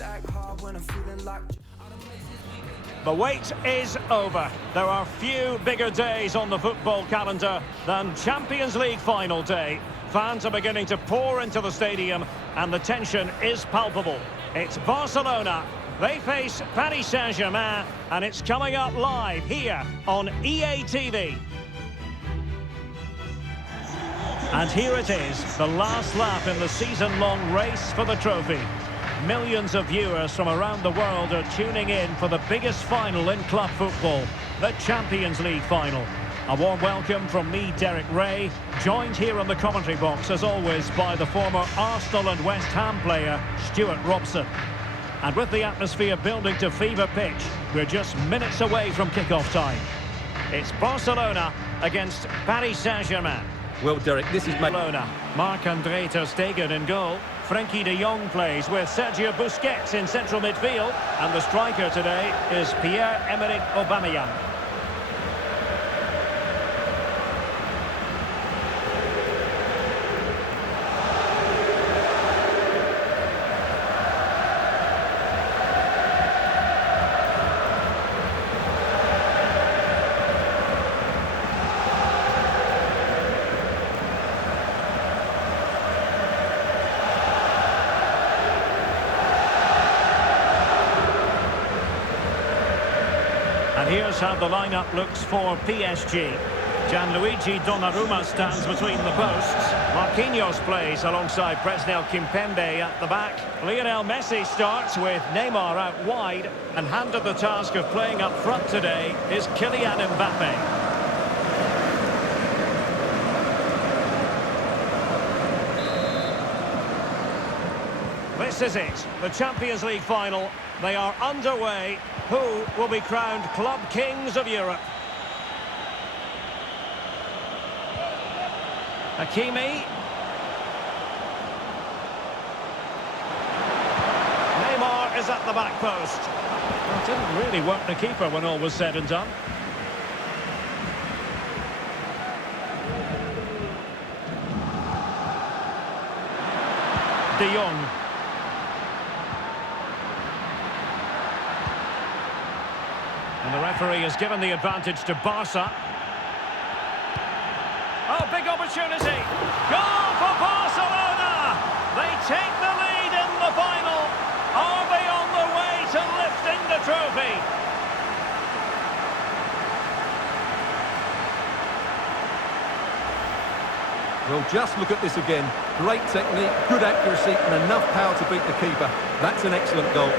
stack hard when I'm feeling locked. The wait is over. There are few bigger days on the football calendar than Champions League final day. Fans are beginning to pour into the stadium and the tension is palpable. It's Barcelona. They face Paris Saint-Germain and it's coming up live here on EA TV. And here it is, the last lap in the season-long race for the trophy. Millions of viewers from around the world are tuning in for the biggest final in club football, the Champions League final. A warm welcome from me, Derek Ray, joined here on the commentary box, as always, by the former Arsenal and West Ham player, Stuart Robson. And with the atmosphere building to fever pitch, we're just minutes away from kick-off time. It's Barcelona against Paris Saint-Germain. Well, Derek, this is Barcelona. Marc-Andre ter Stegen in goal. Frenkie de Jong plays with Sergio Busquets in central midfield. And the striker today is Pierre-Emerick Aubameyang. And here's how the lineup looks for PSG. Gianluigi Donnarumma stands between the posts. Marquinhos plays alongside Presnel Kimpembe at the back. Lionel Messi starts with Neymar out wide. And handed the task of playing up front today is Kylian Mbappe. This is it, the Champions League final. They are underway. Who will be crowned club kings of Europe? Hakimi. Neymar is at the back post. Well, didn't really work the keeper when all was said and done. De Jong. And the referee has given the advantage to Barca. Oh, big opportunity. Goal for Barcelona! They take the lead in the final. Are they on the way to lifting the trophy? Well, just look at this again. Great technique, good accuracy, and enough power to beat the keeper. That's an excellent goal.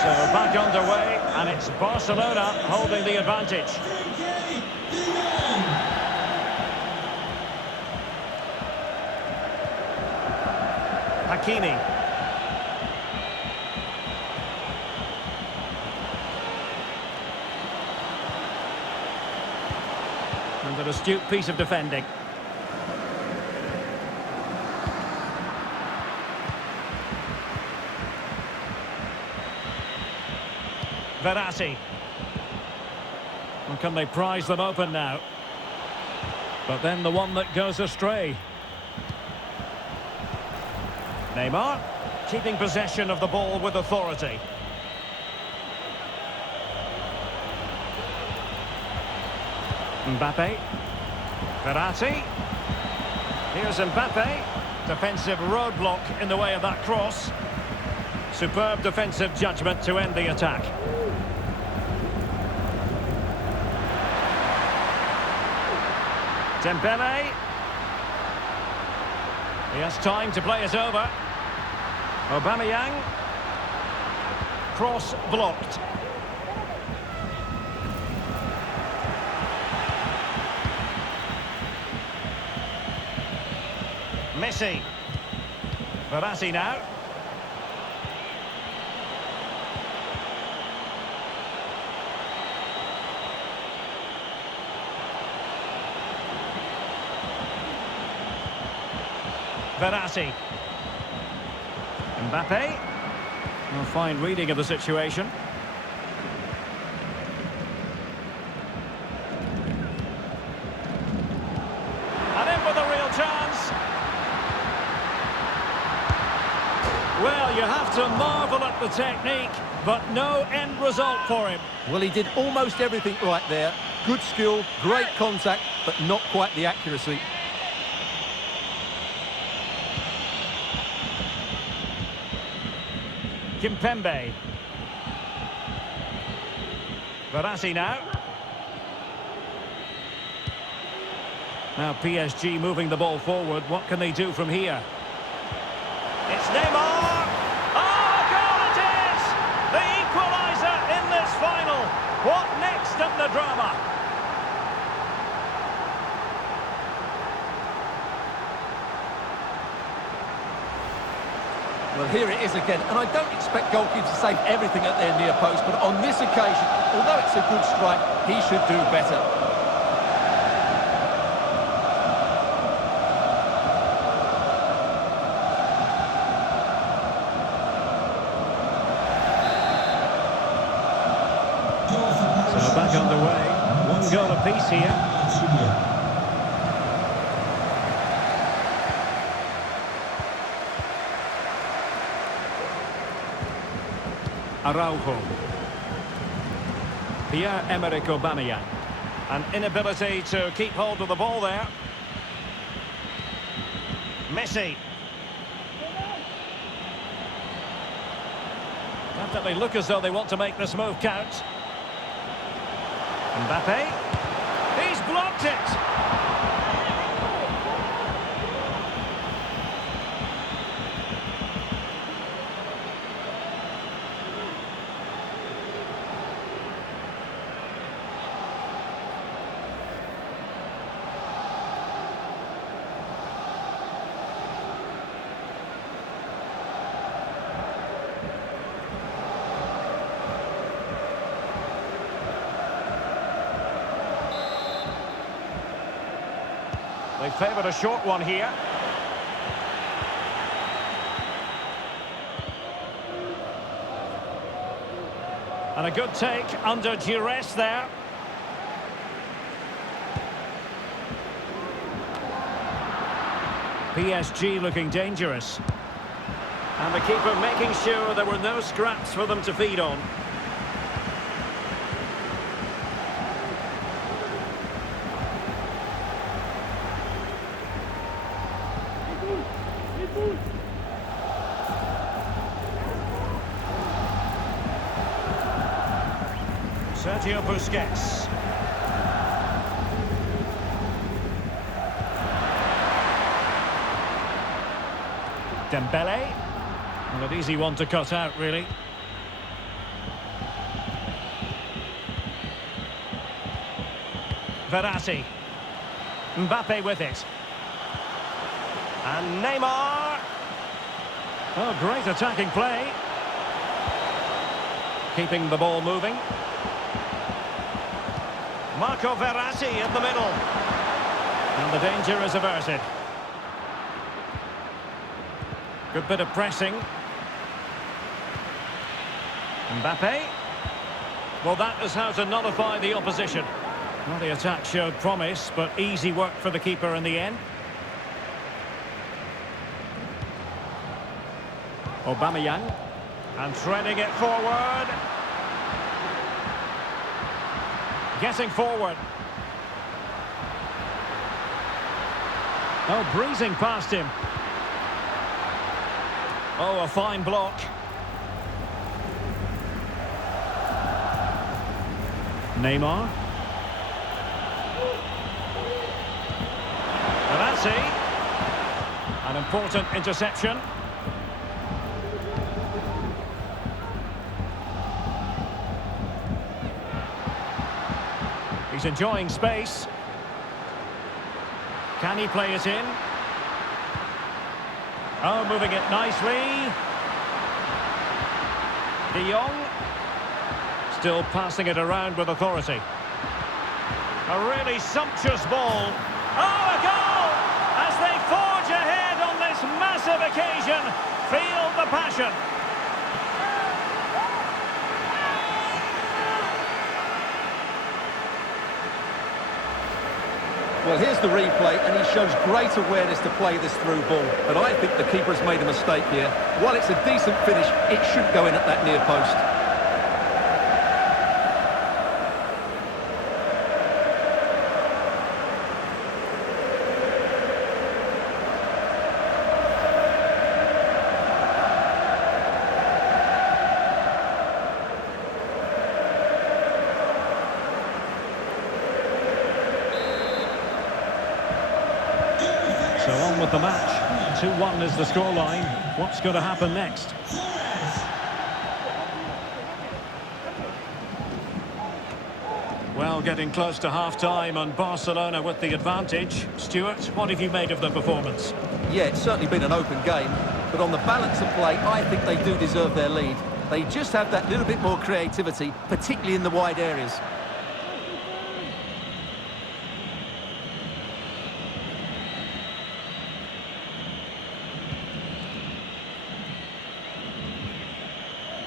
So back underway, and it's Barcelona holding the advantage. Hakimi. And an astute piece of defending. Verratti. And can they prize them open now? But then the one that goes astray. Neymar, keeping possession of the ball with authority. Mbappe. Verratti. Here's Mbappe. Defensive roadblock in the way of that cross. Superb defensive judgment to end the attack. Dembele. He has time to play it over. Aubameyang. Cross blocked. Messi. Verratti now. Verratti. Mbappe. A fine reading of the situation. And in with a real chance. Well, you have to marvel at the technique, but no end result for him. Well, he did almost everything right there. Good skill, great contact, but not quite the accuracy. Kimpembe. Verratti now. Now PSG moving the ball forward. What can they do from here? It's Neymar. Oh, a goal it is! The equaliser in this final. What next in the drama? Well, here it is again, and I don't expect goalkeepers to save everything at their near post, but on this occasion, although it's a good strike, he should do better. So back underway. One goal apiece here. Araujo. Pierre-Emerick Aubameyang. An inability to keep hold of the ball there. Messi. Definitely look as though they want to make this move count. Mbappe. He's blocked it. They favoured a short one here. And a good take under duress there. PSG looking dangerous. And the keeper making sure there were no scraps for them to feed on. Sergio Busquets. Dembele. Well, an easy one to cut out, really. Verratti. Mbappe with it. And Neymar. Oh, great attacking play. Keeping the ball moving. Marco Verratti in the middle. And the danger is averted. Good bit of pressing. Mbappe. Well, that is how to nullify the opposition. Well, the attack showed promise, but easy work for the keeper in the end. Aubameyang. And threading it forward. Getting forward. Oh, breezing past him. Oh, a fine block. Neymar. Verratti. An important interception. He's enjoying space. Can he play it in? Oh, moving it nicely. De Jong. Still passing it around with authority. A really sumptuous ball. Oh, a goal! As they forge ahead on this massive occasion. Feel the passion. Well, here's the replay, and he shows great awareness to play this through ball. But I think the keeper has made a mistake here. While it's a decent finish, it should go in at that near post. So on with the match. 2-1 is the scoreline. What's going to happen next? Well, getting close to half-time and Barcelona with the advantage. Stuart, what have you made of the performance? Yeah, it's certainly been an open game, but on the balance of play, I think they do deserve their lead. They just have that little bit more creativity, particularly in the wide areas.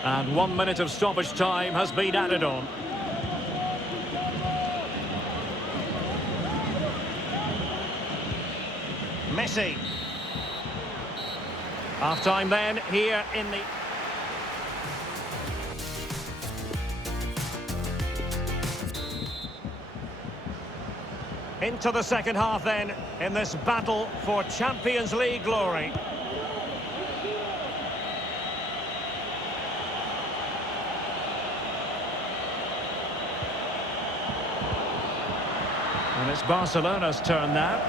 And 1 minute of stoppage time has been added on. Messi. Half-time then, here in the... Into the second half then, in this battle for Champions League glory. And it's Barcelona's turn now.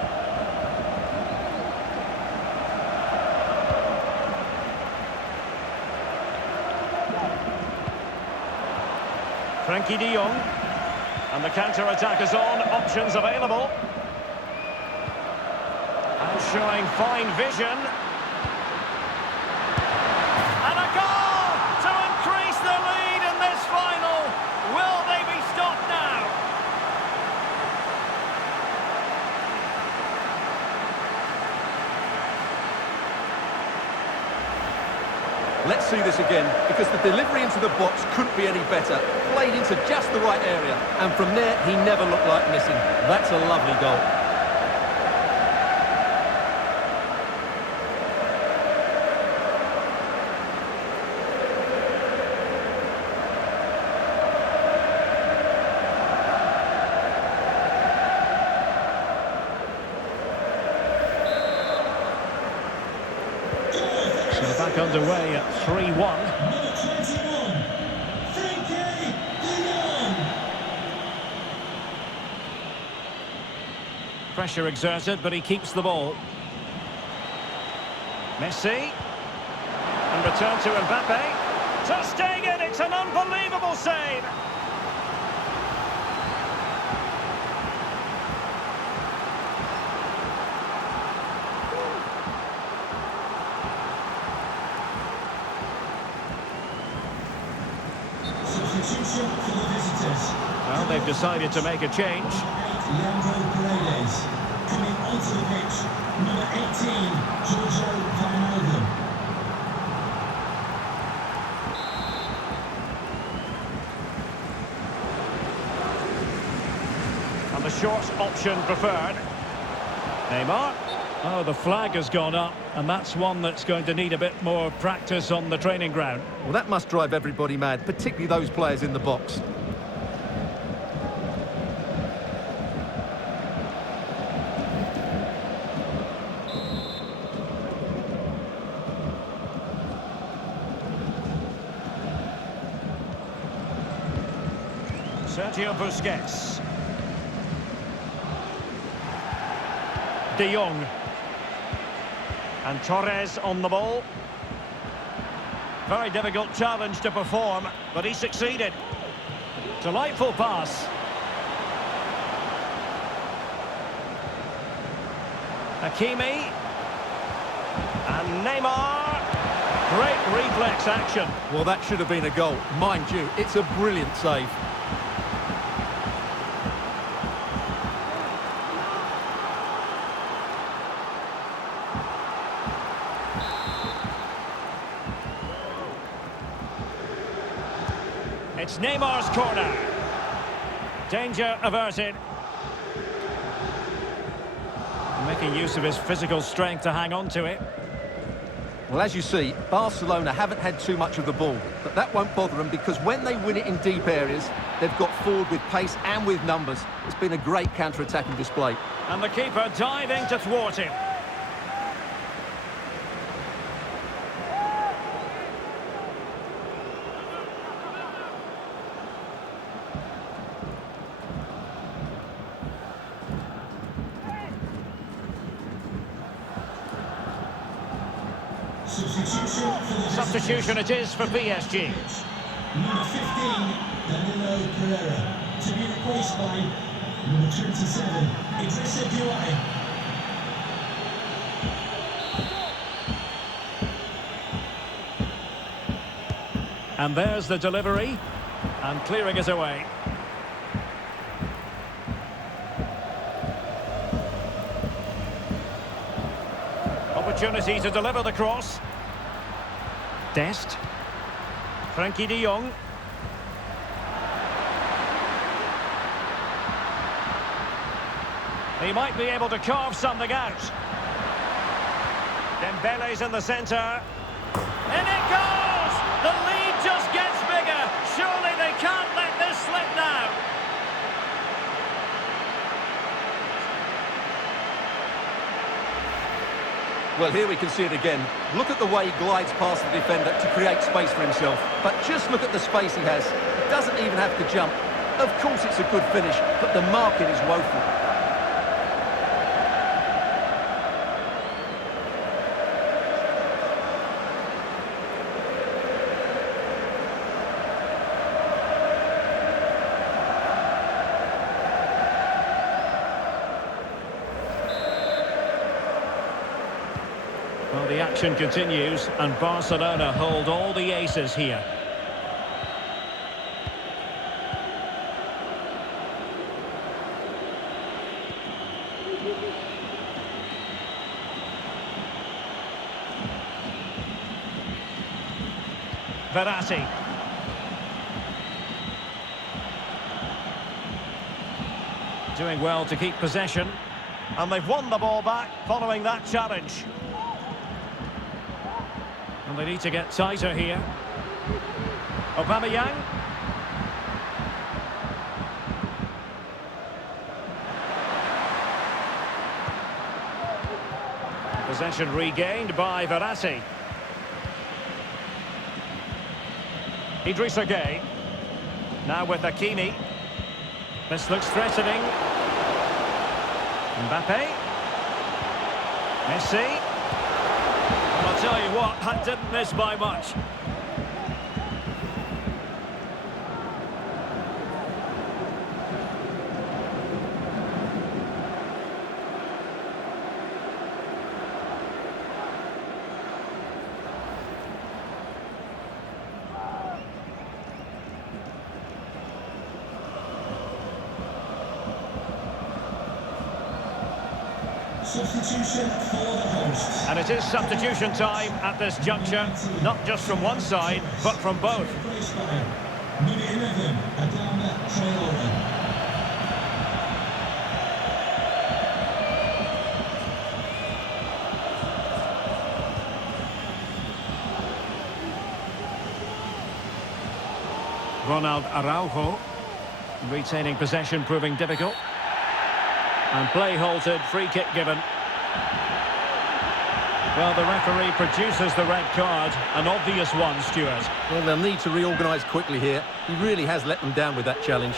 Frankie de Jong. And the counter-attack is on. Options available. And showing fine vision. And a goal to increase the lead in this final. Will they be stopped now? Let's see this again, because the delivery into the box couldn't be any better. Played into just the right area, and from there, he never looked like missing. That's a lovely goal. So back underway at 3-1. Pressure exerted, but he keeps the ball. Messi. And return to Mbappe. Ter Stegen, it's an unbelievable save. Substitution for the visitors. Well, they've decided to make a change. Coming onto the pitch, number 18, Giorgio Wijnaldum. And the short option preferred. Neymar. Oh, the flag has gone up, and that's one that's going to need a bit more practice on the training ground. Well, that must drive everybody mad, particularly those players in the box. Sergio Busquets. De Jong. And Torres on the ball. Very difficult challenge to perform, but he succeeded. Delightful pass. Hakimi. And Neymar. Great reflex action. Well, that should have been a goal. Mind you, it's a brilliant save. It's Neymar's corner. Danger averted. Making use of his physical strength to hang on to it. Well, as you see, Barcelona haven't had too much of the ball, but that won't bother them because when they win it in deep areas, they've got forward with pace and with numbers. It's been a great counter-attacking display. And the keeper diving to thwart him. Substitution it is for PSG. Number 15, Danilo Pereira, to be replaced by number 27, Idrissa Gueye. And there's the delivery, and clearing it away. Opportunity to deliver the cross. Dest. Frenkie de Jong. He might be able to carve something out. Dembele's in the centre. In it goes! The lead just gets bigger. Surely they can't let this slip now. Well, here we can see it again. Look at the way he glides past the defender to create space for himself. But just look at the space he has. He doesn't even have to jump. Of course it's a good finish, but the marking is woeful. Well, the action continues, and Barcelona hold all the aces here. Verratti. Doing well to keep possession. And they've won the ball back following that challenge. And they need to get tighter here. Aubameyang. Possession regained by Verratti. Idrissa Gueye. Now with Hakimi. This looks threatening. Mbappe. Messi. I'll tell you what, that didn't miss by much. Substitution for the hosts. And it is substitution time at this juncture, not just from one side, but from both. Replaced by number 11, Adama Traore. Ronald Araujo. Retaining possession proving difficult. And play halted, free kick given. Well, the referee produces the red card, an obvious one, Stuart. Well, they'll need to reorganise quickly here. He really has let them down with that challenge.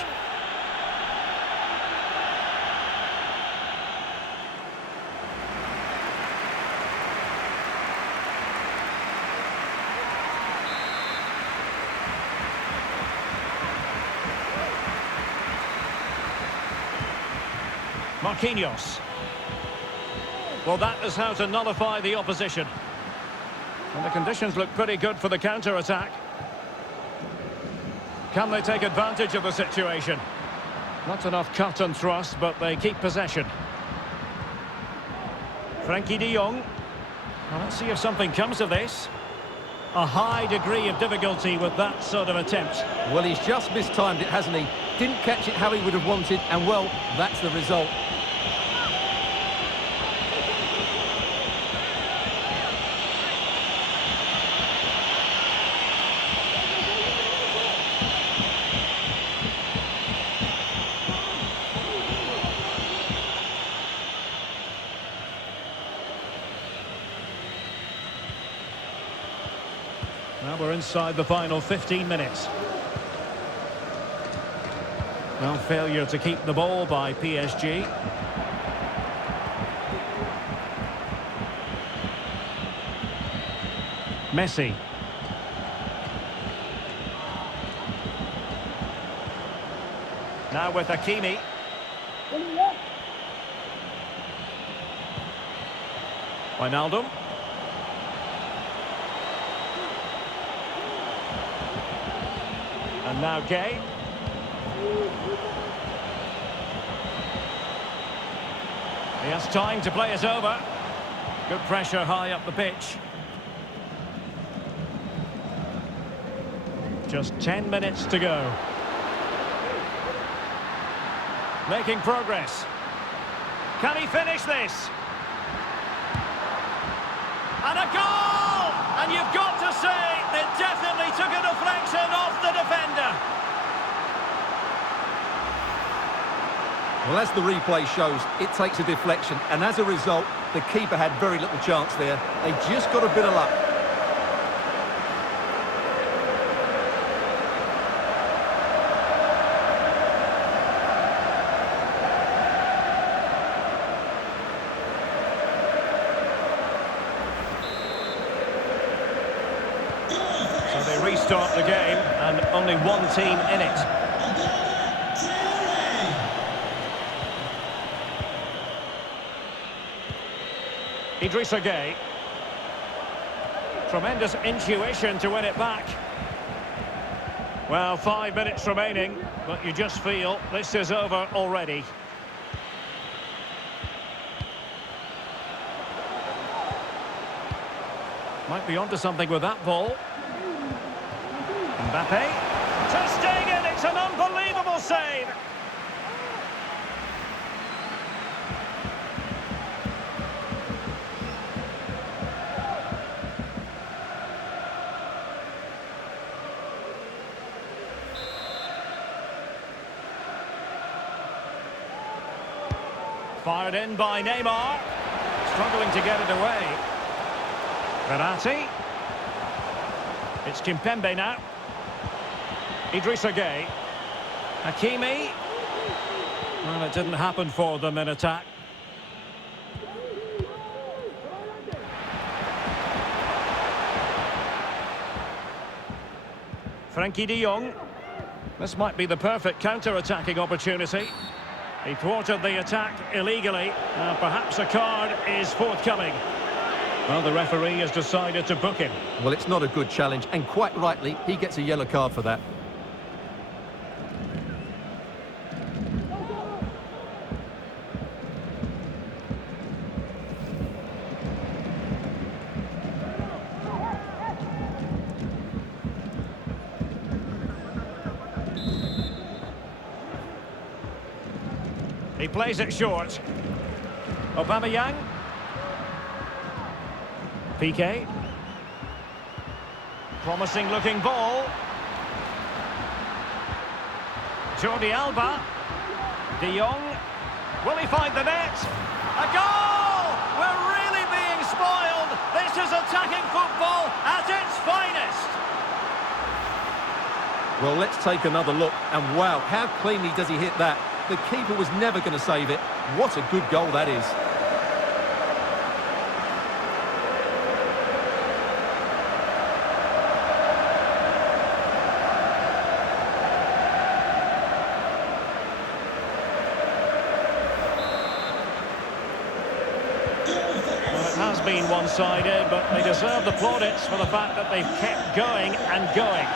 Marquinhos. Well, that is how to nullify the opposition. And the conditions look pretty good for the counter-attack. Can they take advantage of the situation? Not enough cut and thrust, but they keep possession. Frenkie de Jong. Well, let's see if something comes of this. A high degree of difficulty with that sort of attempt. Well, he's just mistimed it, hasn't he? Didn't catch it how he would have wanted, and well, that's the result. Now we're inside the final 15 minutes. Well, failure to keep the ball by PSG. Messi. Now with Hakimi. Wijnaldum. And now Gay. He has time to play it over. Good pressure high up the pitch. Just 10 minutes to go. Making progress. Can he finish this? And a goal! And you've got to say, it definitely took a deflection off the defender. Well, as the replay shows, it takes a deflection, and as a result, the keeper had very little chance there. They just got a bit of luck. So they restart the game, and only one team in it. Idrissa Gay. Tremendous intuition to win it back. Well, 5 minutes remaining, but you just feel this is over already. Might be onto something with that ball. Mbappe. Ter Stegen, it's an unbelievable save. Fired in by Neymar. Struggling to get it away. Verratti. It's Kimpembe now. Idrissa Gay. Hakimi. Well, it didn't happen for them in attack. Frankie de Jong. This might be the perfect counter-attacking opportunity. He thwarted the attack illegally. Perhaps a card is forthcoming. Well, the referee has decided to book him. Well, it's not a good challenge, and quite rightly, he gets a yellow card for that. He plays it short. Aubameyang. Piqué. Promising looking ball. Jordi Alba. De Jong. Will he find the net? A goal! We're really being spoiled. This is attacking football at its finest. Well, let's take another look, and wow, how cleanly does he hit that? The keeper was never going to save it. What a good goal that is. Well, it has been one-sided, but they deserve the plaudits for the fact that they've kept going and going.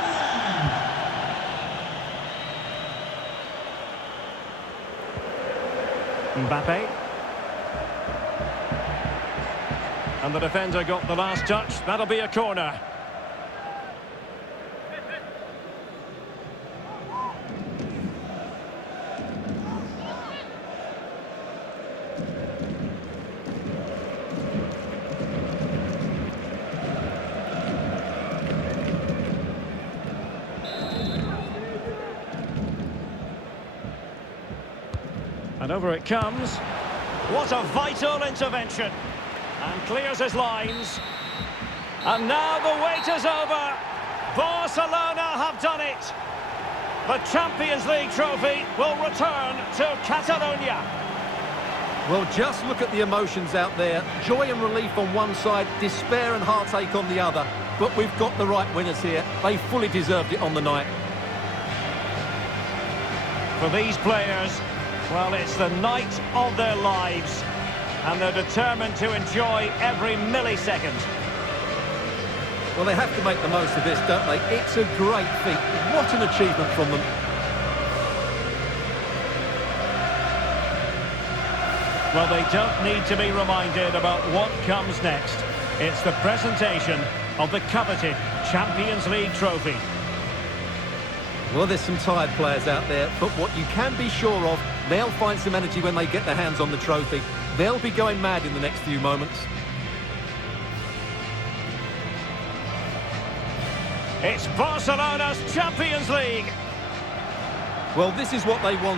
Mbappe. And the defender got the last touch. That'll be a corner. And over it comes. What a vital intervention. And clears his lines. And now the wait is over. Barcelona have done it. The Champions League trophy will return to Catalonia. Well, just look at the emotions out there. Joy and relief on one side, despair and heartache on the other. But we've got the right winners here. They fully deserved it on the night. For these players, well, it's the night of their lives. And they're determined to enjoy every millisecond. Well, they have to make the most of this, don't they? It's a great feat. What an achievement from them. Well, they don't need to be reminded about what comes next. It's the presentation of the coveted Champions League trophy. Well, there's some tired players out there, but what you can be sure of, they'll find some energy when they get their hands on the trophy. They'll be going mad in the next few moments. It's Barcelona's Champions League. Well, this is what they wanted.